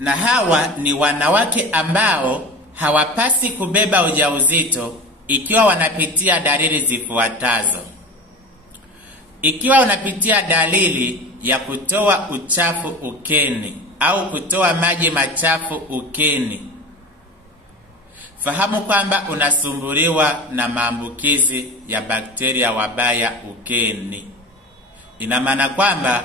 na hawa ni wanawake ambao hawapasi kubeba ujauzito ikiwa wanapitia dalili zifuatazo. Ikiwa unapitia dalili ya kutoa uchafu ukeni au kutoa maji machafu ukeni, fahamu kwamba unasumbuliwa na maambukizi ya bakteria wabaya ukeni. Ina maana kwamba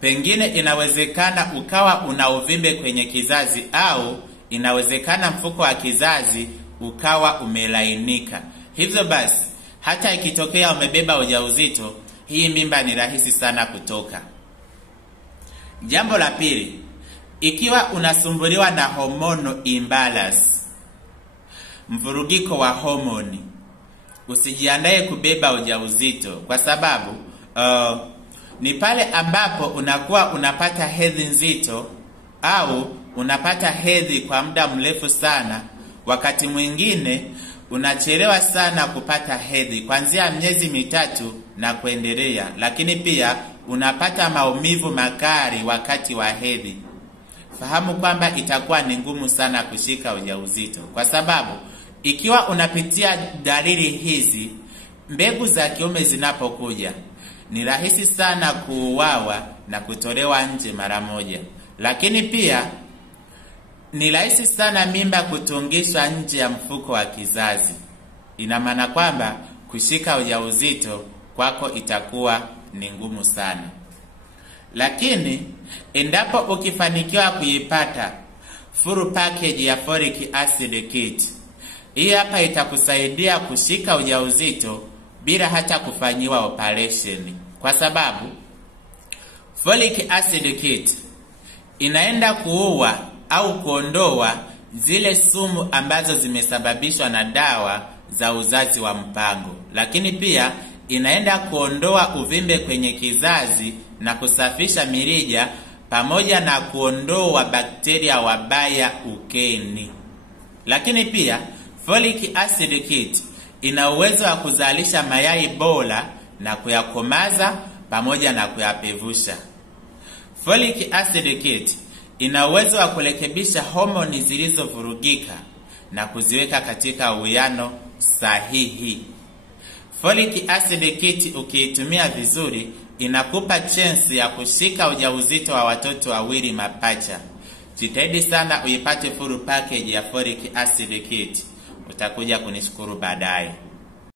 pengine inawezekana ukawa una uvimbe kwenye kizazi, au inawezekana mfuko wa kizazi ukawa umelainika. Hivyo basi, hata ikitokea umebeba ujauzito, hii mimba ni rahisi sana kutoka. Jambo la pili, ikiwa unasumbuliwa na hormonal imbalance, mvurugiko wa homoni, usijiandae kubeba ujauzito, kwa sababu ni pale ambapo unakuwa unapata hedhi nzito au unapata hedhi kwa muda mrefu sana. Wakati mwingine unachelewa sana kupata hedhi, kuanzia miezi 3 na kuendelea, lakini pia unapata maumivu makali wakati wa hedhi. Fahamu kwamba itakuwa ni ngumu sana kushika ujauzito, kwa sababu ikiwa unapitia dalili hizi, mbegu za kiume zinapokuja ni rahisi sana kuuawa na kutolewa nje mara moja. Lakini pia ni rahisi sana mimba kutungishwa nje ya mfuko wa kizazi. Ina maana kwamba kushika ujauzito kwako itakuwa ni ngumu sana. Lakini endapo ukifanikiwa kuipata full package ya folic acid kit, hii hapa itakusaidia kushika ujauzito bila hata kufanyiwa operation, kwa sababu folic acid kit inaenda kuua au kuondoa zile sumu ambazo zimesababishwa na dawa za uzazi wa mpango. Lakini pia inaenda kuondoa uvimbe kwenye kizazi na kusafisha mirija, pamoja na kuondoa bakteria wabaya ukeni. Lakini pia folic acid kit ina uwezo wa kuzalisha mayai bora na kuyakomaza pamoja na kuyapevusha. Folic acid kit ina uwezo wa kurekebisha homoni zilizovurugika na kuziweka katika uwiano sahihi. Folic acid kit ukiitumia vizuri, inakupa chance ya kushika ujauzito wa watoto wawili mapacha. Jitahidi sana uipate full package ya folic acid kit. Utakuja kunishukuru baadaye.